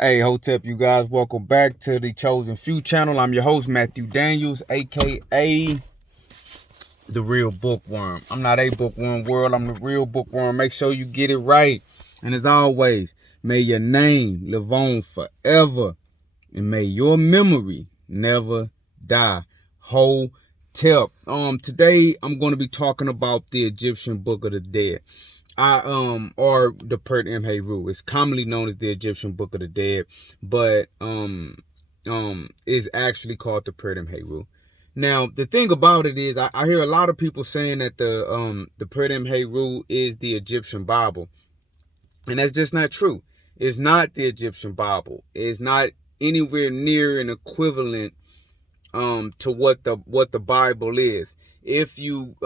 Hey, Hotep, you guys, welcome back to the Chosen Few channel. I'm your host, Matthew Daniels, aka The Real Bookworm. I'm not a bookworm world, I'm the real bookworm. Make sure you get it right. And as always, may your name live on forever. And may your memory never die. Hotep. Today I'm going to be talking about the Egyptian Book of the Dead. Or the Pert Imheru. It's commonly known as the Egyptian Book of the Dead, but is actually called the Pert Imheru. Now, the thing about it is, I hear a lot of people saying that the Pert Imheru is the Egyptian Bible, and that's just not true. It's not the Egyptian Bible. It's not anywhere near an equivalent to what the Bible is. If you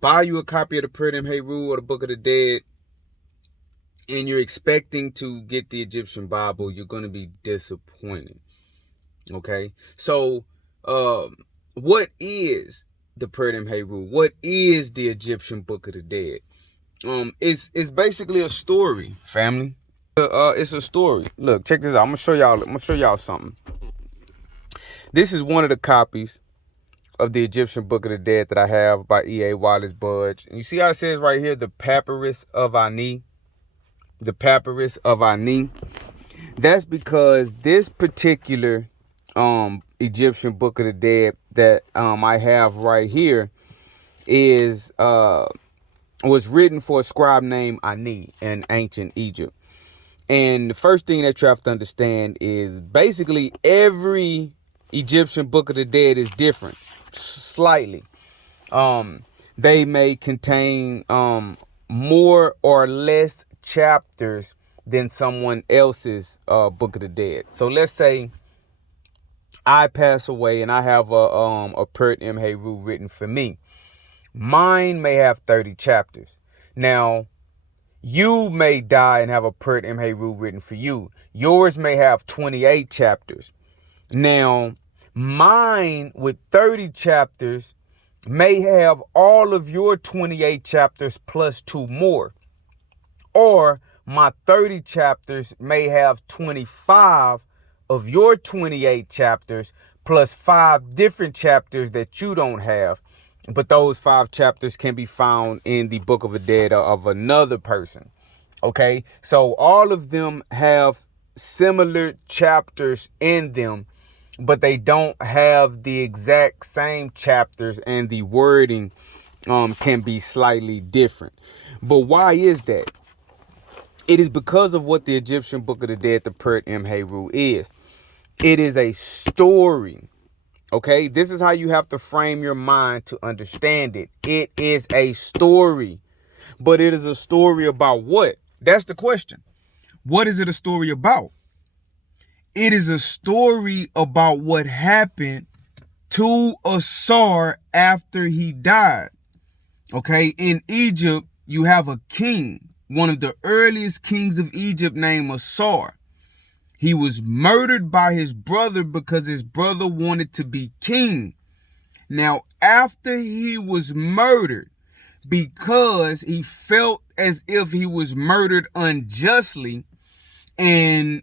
buy you a copy of the Pert Imheru or the Book of the Dead and you're expecting to get the Egyptian Bible, you're going to be disappointed. Okay? So, what is the Pert Imheru? What is the Egyptian Book of the Dead? It's basically a story, family. It's a story. Look, check this out. I'm gonna show y'all something. This is one of the copies of the Egyptian Book of the Dead that I have by E.A. Wallace Budge. And you see how it says right here, the Papyrus of Ani? The Papyrus of Ani. That's because this particular Egyptian Book of the Dead that I have right here was written for a scribe named Ani in ancient Egypt. And the first thing that you have to understand is basically every Egyptian Book of the Dead is different. Slightly. They may contain more or less chapters than someone else's Book of the Dead. So let's say I pass away and I have a Pert Imheru written for me. Mine may have 30 chapters. Now, you may die and have a Pert Imheru written for you. Yours may have 28 chapters. Now, mine with 30 chapters may have all of your 28 chapters plus 2 more. Or my 30 chapters may have 25 of your 28 chapters plus 5 different chapters that you don't have. But those 5 chapters can be found in the Book of the Dead of another person. Okay, so all of them have similar chapters in them, but they don't have the exact same chapters, and the wording can be slightly different. But why is that? It is because of what the Egyptian Book of the Dead, the Pert Imheru, is. It is a story. Okay, this is how you have to frame your mind to understand it. It is a story. But it is a story about what? That's the question. What is it a story about? It is a story about what happened to Asar after he died. Okay, in Egypt, you have a king, one of the earliest kings of Egypt named Asar. He was murdered by his brother because his brother wanted to be king. Now, after he was murdered, because he felt as if he was murdered unjustly, and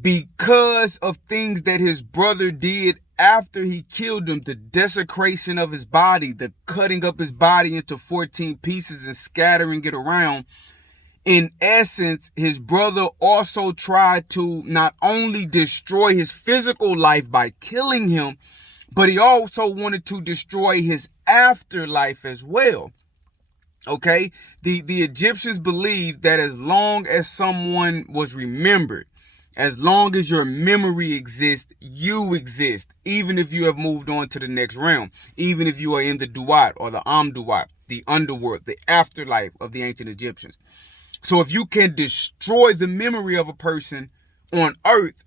because of things that his brother did after he killed him, the desecration of his body, the cutting up his body into 14 pieces and scattering it around, in essence, his brother also tried to not only destroy his physical life by killing him, but he also wanted to destroy his afterlife as well. Okay, the Egyptians believed that as long as someone was remembered, as long as your memory exists, you exist, even if you have moved on to the next realm, even if you are in the Duat or the Amduat, the underworld, the afterlife of the ancient Egyptians. So if you can destroy the memory of a person on earth,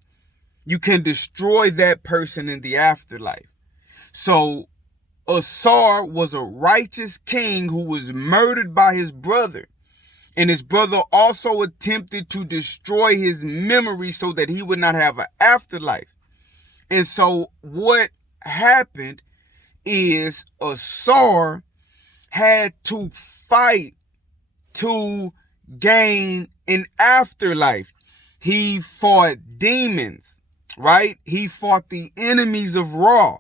you can destroy that person in the afterlife. So Asar was a righteous king who was murdered by his brother. And his brother also attempted to destroy his memory so that he would not have an afterlife. And so what happened is Asar had to fight to gain in afterlife. He fought demons, right? He fought the enemies of Ra,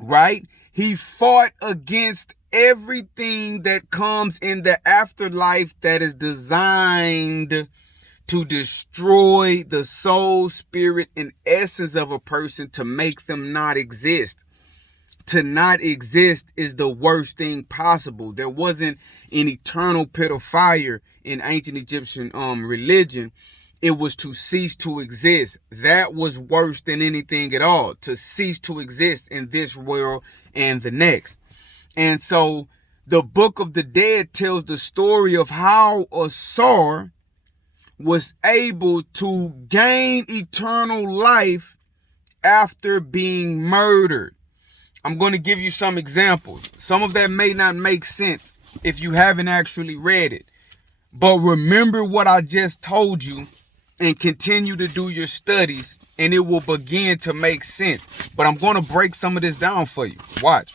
right? He fought against everything that comes in the afterlife that is designed to destroy the soul, spirit, and essence of a person, to make them not exist. To not exist is the worst thing possible. There wasn't an eternal pit of fire in ancient Egyptian religion. It was to cease to exist. That was worse than anything at all, to cease to exist in this world and the next. And so the Book of the Dead tells the story of how Asar was able to gain eternal life after being murdered. I'm going to give you some examples. Some of that may not make sense if you haven't actually read it. But remember what I just told you and continue to do your studies, and it will begin to make sense. But I'm going to break some of this down for you. Watch.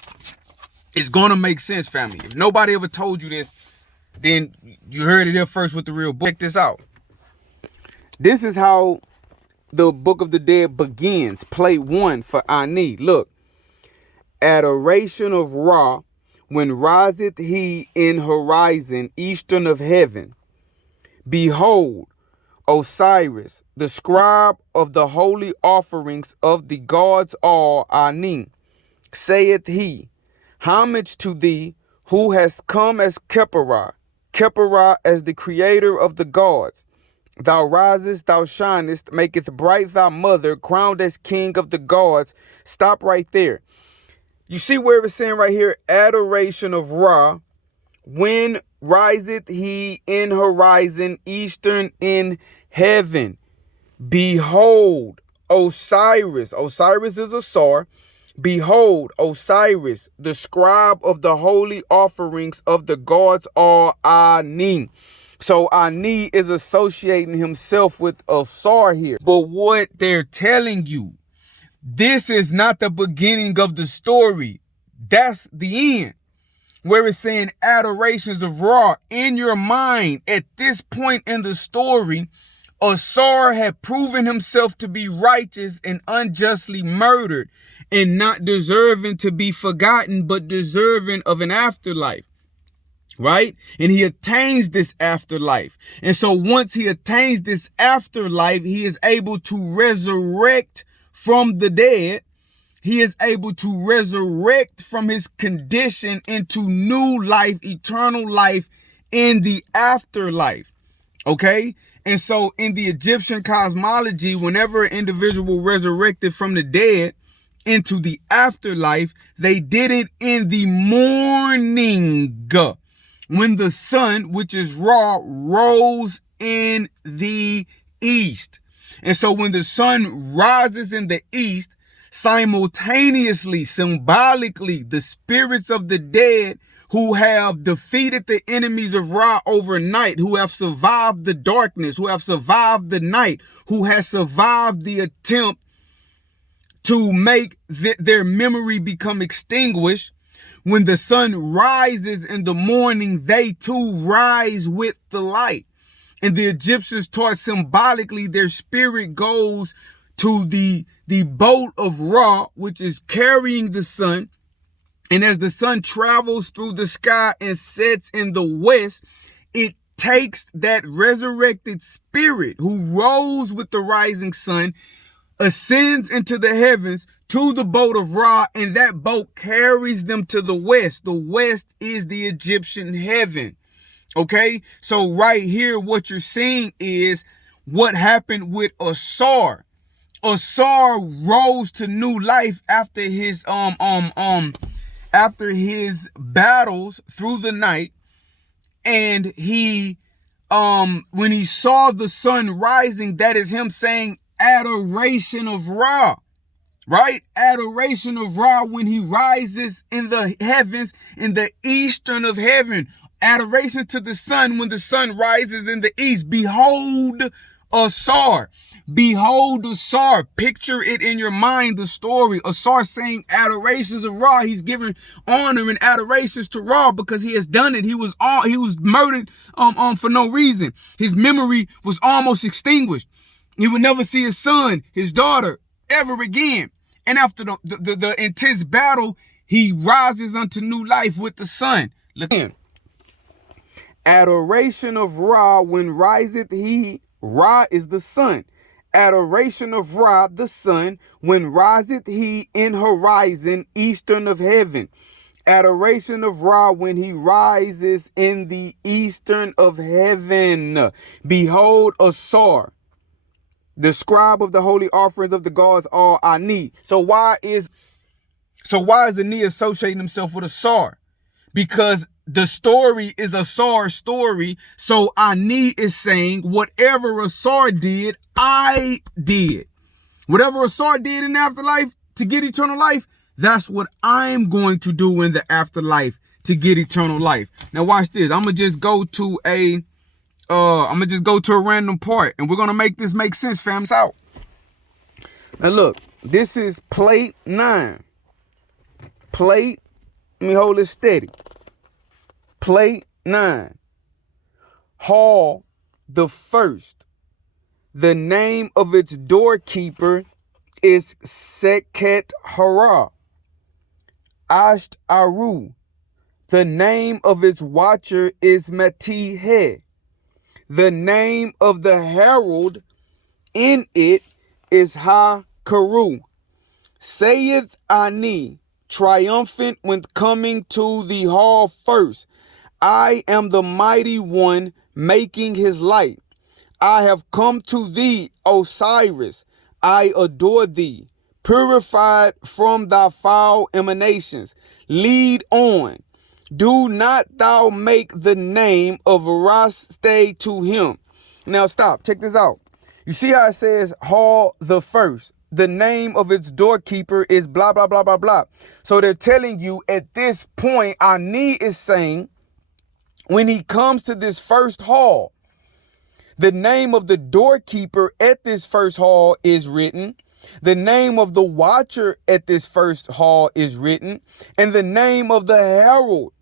It's going to make sense, family. If nobody ever told you this, then you heard it here first with The Real Book. Check this out. This is how the Book of the Dead begins. Play 1 for Ani. Look. Adoration of Ra, when riseth he in horizon eastern of heaven. Behold, Osiris, the scribe of the holy offerings of the gods all, Ani, saith he, homage to thee, who hast come as Khepera, Khepera as the creator of the gods. Thou risest, thou shinest, maketh bright thy mother, crowned as king of the gods. Stop right there. You see where it's saying right here, adoration of Ra, when riseth he in horizon eastern in heaven. Behold, Osiris. Osiris is Asar. Behold, Osiris, the scribe of the holy offerings of the gods all, Ani. So Ani is associating himself with Asar here. But what they're telling you, this is not the beginning of the story. That's the end. Where it's saying adorations of Ra. In your mind, at this point in the story, Asar had proven himself to be righteous and unjustly murdered and not deserving to be forgotten, but deserving of an afterlife. Right? And he attains this afterlife. And so once he attains this afterlife, he is able to resurrect from the dead. He is able to resurrect from his condition into new life, eternal life in the afterlife. Okay? And so in the Egyptian cosmology, whenever an individual resurrected from the dead into the afterlife, they did it in the morning, when the sun, which is Ra, rose in the east. And so when the sun rises in the east, simultaneously, symbolically, the spirits of the dead who have defeated the enemies of Ra overnight, who have survived the darkness, who have survived the night, who has survived the attempt to make their memory become extinguished. When the sun rises in the morning, they too rise with the light. And the Egyptians taught symbolically their spirit goes to the boat of Ra, which is carrying the sun. And as the sun travels through the sky and sets in the west, it takes that resurrected spirit who rose with the rising sun, ascends into the heavens to the boat of Ra, and that boat carries them to the west. The west is the Egyptian heaven. Okay, so right here, what you're seeing is what happened with Asar. Asar rose to new life after his battles through the night, and he when he saw the sun rising, that is him saying adoration of Ra. Right? Adoration of Ra when he rises in the heavens, in the eastern of heaven. Adoration to the sun when the sun rises in the east. Behold, Asar. Behold Asar. Picture it in your mind, the story. Asar saying adorations of Ra. He's giving honor and adorations to Ra because he has done it. He was murdered for no reason. His memory was almost extinguished. He would never see his son, his daughter, ever again. And after the intense battle, he rises unto new life with the sun. Look in. Adoration of Ra, when riseth he. Ra is the sun. Adoration of Ra, the sun, when riseth he in horizon eastern of heaven. Adoration of Ra, when he rises in the eastern of heaven. Behold Asar, the scribe of the holy offerings of the gods, all Ani. So why is Ani associating himself with Asar? Because the story is Asar's story. So Ani is saying, whatever Asar did, I did. Whatever Asar did in the afterlife to get eternal life, that's what I'm going to do in the afterlife to get eternal life. Now watch this. I'm gonna just go to a random part, and we're gonna make this make sense, fam. It's out. Now look, this is plate 9. Let me hold it steady. Plate 9. Hall the first. The name of its doorkeeper is Seket Hara. Asht Aru. The name of its watcher is Matih. The name of the herald in it is Ha Karu. Saith Ani, triumphant when coming to the hall first. I am the mighty one making his light. I have come to thee, Osiris. I adore thee, purified from thy foul emanations. Lead on. Do not thou make the name of Ra stay to him. Now stop. Check this out. You see how it says hall the first. The name of its doorkeeper is blah, blah, blah, blah, blah. So they're telling you at this point, Ani is saying, when he comes to this first hall, the name of the doorkeeper at this first hall is written. The name of the watcher at this first hall is written. And the name of the herald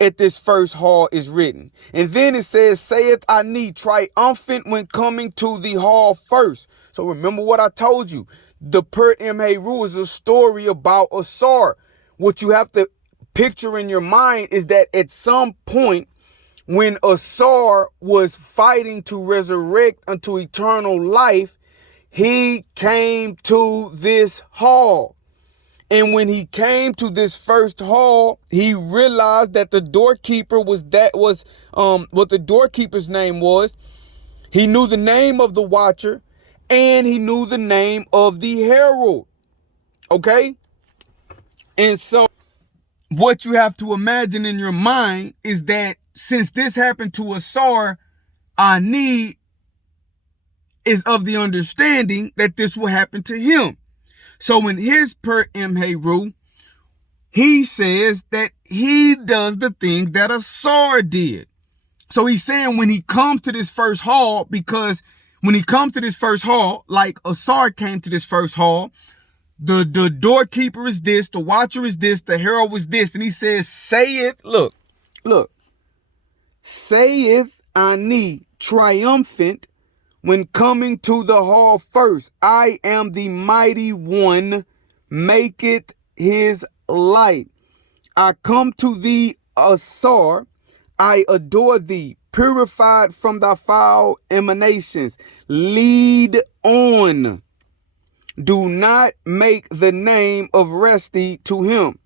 at this first hall is written. And then it says, saith Ani, triumphant when coming to the hall first. So remember what I told you. The Pert Imheru is a story about Asar. What you have to picture in your mind is that at some point, when Asar was fighting to resurrect unto eternal life, he came to this hall. And when he came to this first hall, he realized that the doorkeeper was what the doorkeeper's name was. He knew the name of the watcher and he knew the name of the herald. Okay? And so what you have to imagine in your mind is that since this happened to Asar, Ani is of the understanding that this will happen to him. So in his Per Imheru, he says that he does the things that Asar did. So he's saying when he comes to this first hall, because when he comes to this first hall, like Asar came to this first hall, the doorkeeper is this, the watcher is this, the herald was this. And he says, saith, look, saith Ani, triumphant when coming to the hall first. I am the mighty one, make it his light. I come to thee, Asar. I adore thee, purified from thy foul emanations. Lead on. Do not make the name of Resti to him.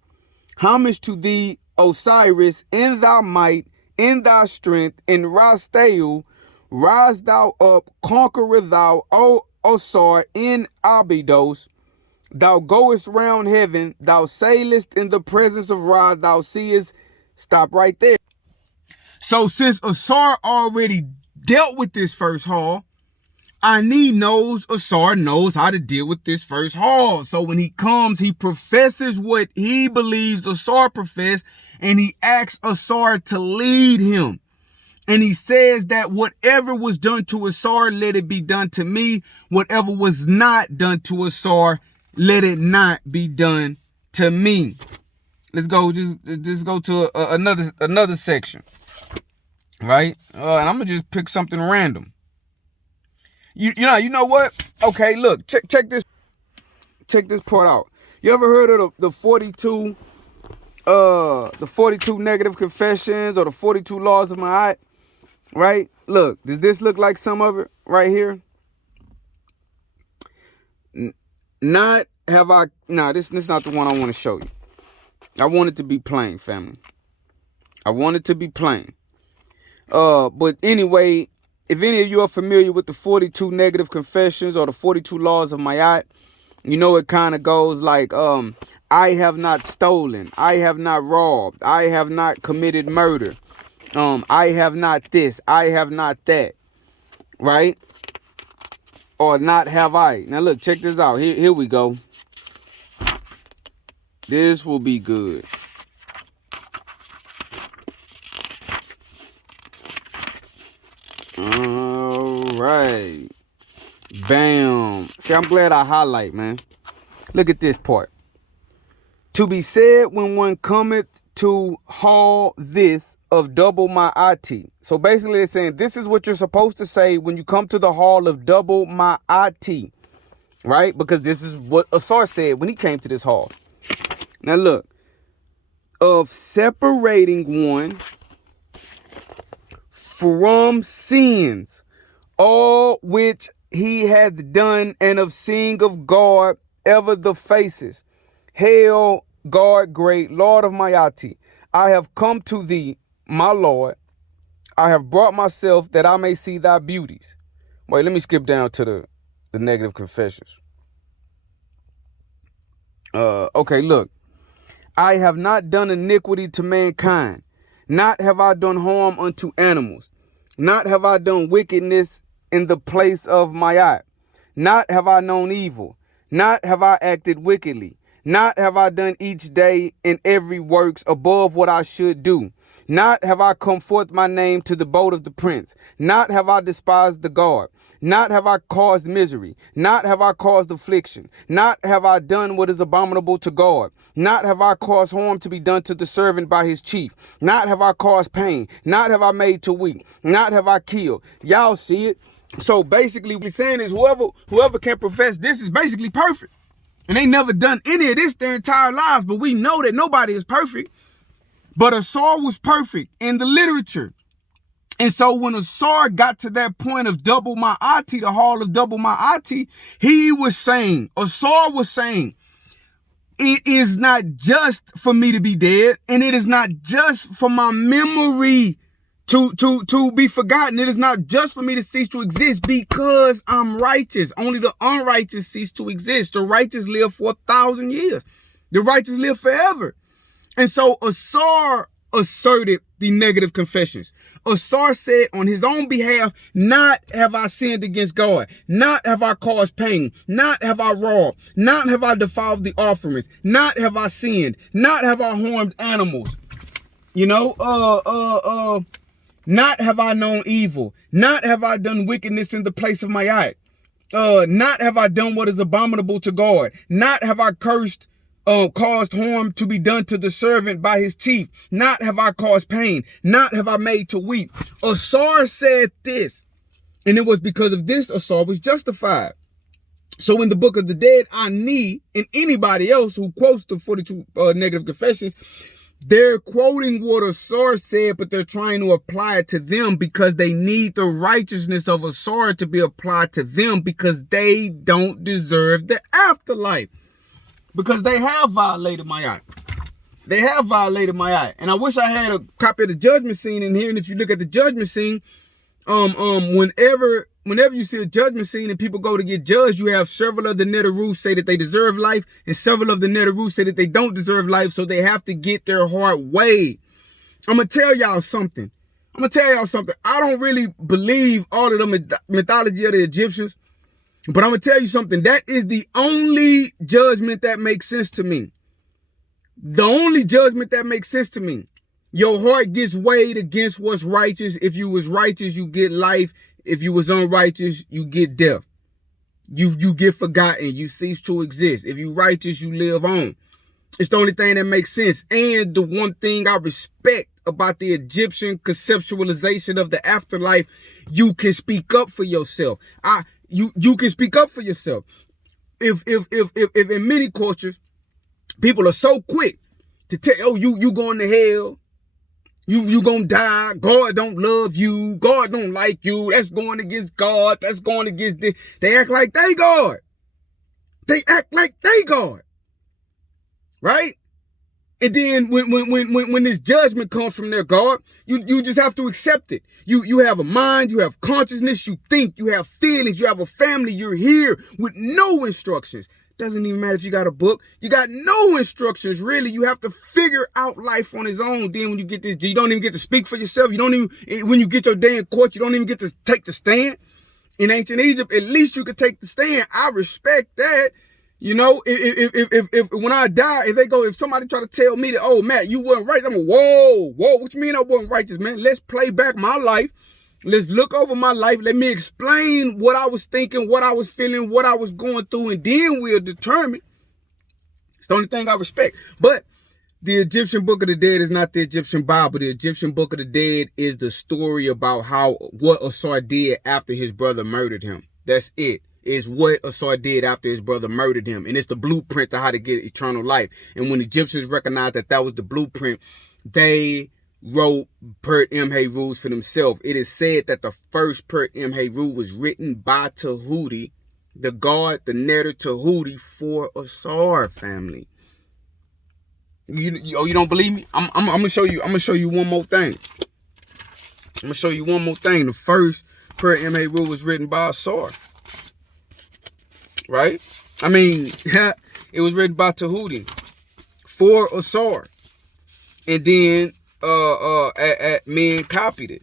Homage to thee, Osiris, in thy might, in thy strength, in Rasteu. Rise thou up, conqueror thou, O Asar, in Abydos. Thou goest round heaven, thou sailest in the presence of Ra, thou seest. Stop right there. So since Asar already dealt with this first hall, Ani knows Asar knows how to deal with this first hall. So when he comes, he professes what he believes Asar professed, and he asks Asar to lead him. And he says that whatever was done to Asar, let it be done to me. Whatever was not done to Asar, let it not be done to me. Let's go. Just go to another section, right? And I'm gonna just pick something random. You know what? Okay, look, check this part out. You ever heard of the 42 negative confessions or the 42 laws of Ma'at? Right? Look, does this look like some of it right here? This is not the one I want to show you. I want it to be plain, family. I want it to be plain. But anyway, if any of you are familiar with the 42 negative confessions or the 42 laws of Ma'at, you know it kind of goes like, I have not stolen, I have not robbed, I have not committed murder. I have not this, I have not that, right? Or not have I. Now look, check this out. Here we go. This will be good. All right. Bam. See, I'm glad I highlight, man. Look at this part. To be said when one cometh to haul this of double my IT. So basically they're saying this is what you're supposed to say when you come to the hall of double my IT. Right? Because this is what Asar said when he came to this hall. Now look. Of separating one from sins, all which he hath done, and of seeing of God ever the faces. Hail, God great, Lord of Mayati, I have come to thee, my Lord. I have brought myself that I may see thy beauties. Wait, let me skip down to the negative confessions. Okay, look. I have not done iniquity to mankind. Not have I done harm unto animals. Not have I done wickedness in the place of Ma'at. Not have I known evil. Not have I acted wickedly. Not have I done each day in every works above what I should do. Not have I come forth my name to the boat of the prince. Not have I despised the guard. Not have I caused misery. Not have I caused affliction. Not have I done what is abominable to God. Not have I caused harm to be done to the servant by his chief. Not have I caused pain. Not have I made to weep. Not have I killed. Y'all see it? So basically what we're saying is whoever can profess this is basically perfect. And they never done any of this their entire lives. But we know that nobody is perfect. But Asar was perfect in the literature. And so when Asar got to that point of double my ati, the hall of double my ati, Asar was saying, it is not just for me to be dead, and it is not just for my memory to be forgotten. It is not just for me to cease to exist because I'm righteous. Only the unrighteous cease to exist. The righteous live for 1,000 years. The righteous live forever. And so Asar asserted the negative confessions. Asar said on his own behalf, not have I sinned against God, not have I caused pain, not have I robbed, not have I defiled the offerings, not have I sinned, not have I harmed animals, not have I known evil, not have I done wickedness in the place of my eye, not have I done what is abominable to God, not have I caused harm to be done to the servant by his chief. Not have I caused pain. Not have I made to weep. Asar said this. And it was because of this Asar was justified. So in the book of the dead, Ani and anybody else who quotes the 42 negative confessions, they're quoting what Asar said, but they're trying to apply it to them because they need the righteousness of Asar to be applied to them because they don't deserve the afterlife. Because they have violated my eye. They have violated my eye. And I wish I had a copy of the judgment scene in here. And if you look at the judgment scene, whenever you see a judgment scene and people go to get judged, you have several of the Neteru say that they deserve life, and several of the Neteru say that they don't deserve life, so they have to get their heart weighed. I'm going to tell y'all something. I don't really believe all of the mythology of the Egyptians. But I'm going to tell you something. That is the only judgment that makes sense to me. The only judgment that makes sense to me. Your heart gets weighed against what's righteous. If you was righteous, you get life. If you was unrighteous, you get death. You get forgotten. You cease to exist. If you righteous, you live on. It's the only thing that makes sense. And the one thing I respect about the Egyptian conceptualization of the afterlife, you can speak up for yourself. You can speak up for yourself. If in many cultures, people are so quick to tell, oh, you going to hell. You gonna die. God don't love you. God don't like you. That's going against God. That's going against this. They act like they God. They act like they God. Right? And then when this judgment comes from their God, you just have to accept it. You have a mind, you have consciousness, you think, you have feelings, you have a family, you're here with no instructions. Doesn't even matter if you got a book. You got no instructions, really. You have to figure out life on his own. Then when you get this, you don't even get to speak for yourself. You don't even, when you get your day in court, you don't even get to take the stand. In ancient Egypt, at least you could take the stand. I respect that. You know, if when I die, if somebody try to tell me that, oh, Matt, you wasn't right, I'm like, whoa, what you mean I wasn't righteous, man? Let's play back my life. Let's look over my life. Let me explain what I was thinking, what I was feeling, what I was going through, and then we'll determine. It's the only thing I respect. But the Egyptian Book of the Dead is not the Egyptian Bible. The Egyptian Book of the Dead is the story about what Asar did after his brother murdered him. That's it. Is what Asar did after his brother murdered him. And it's the blueprint to how to get eternal life. And when Egyptians recognized that was the blueprint, they wrote Pert Imheru for themselves. It is said that the first Pert Imheru was written by Tahuti, the god, the Neter Tahuti, for Asar family. You don't believe me? I'm gonna show you. I'm gonna show you one more thing. The first Pert Imheru was written by Asar. Right? I mean, it was written by Tahuti for Asar. And then men copied it.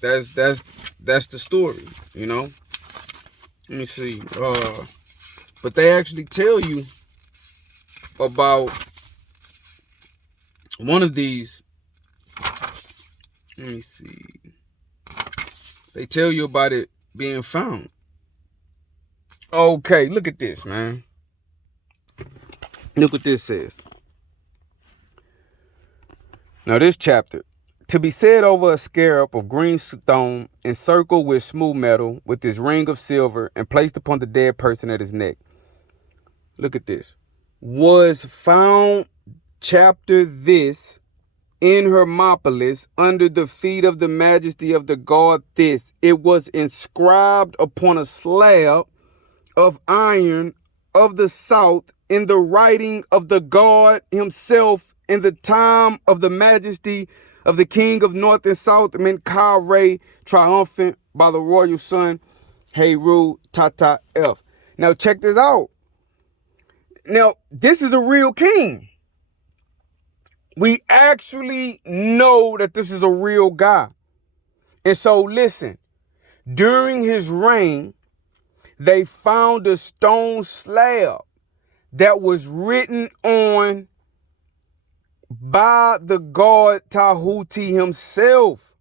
That's the story, you know. Let me see. But they actually tell you about one of these. Let me see. They tell you about it being found. Okay, look at this, man. Look what this says. Now this chapter. To be set over a scarab of green stone, encircled with smooth metal, with his ring of silver, and placed upon the dead person at his neck. Look at this. Was found, chapter this, in Hermopolis, under the feet of the majesty of the god this. It was inscribed upon a slab of iron of the south in the writing of the god himself in the time of the majesty of the king of north and south, Menkaure, triumphant by the royal son, Heru Tata F. Now check this out. Now, this is a real king. We actually know that this is a real guy. And so listen, during his reign, they found a stone slab that was written on by the god Tahuti himself.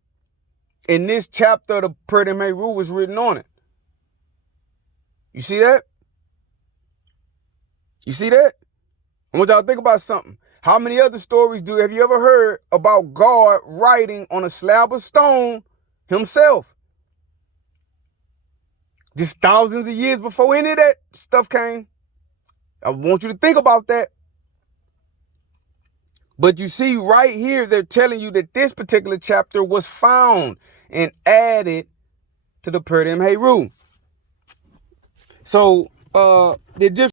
And this chapter of the Pert Imheru was written on it. You see that? You see that? I want y'all to think about something. How many other stories have you ever heard about God writing on a slab of stone himself? Just thousands of years before any of that stuff came. I want you to think about that. But you see right here, they're telling you that this particular chapter was found and added to the Pert Imheru. So the Egyptian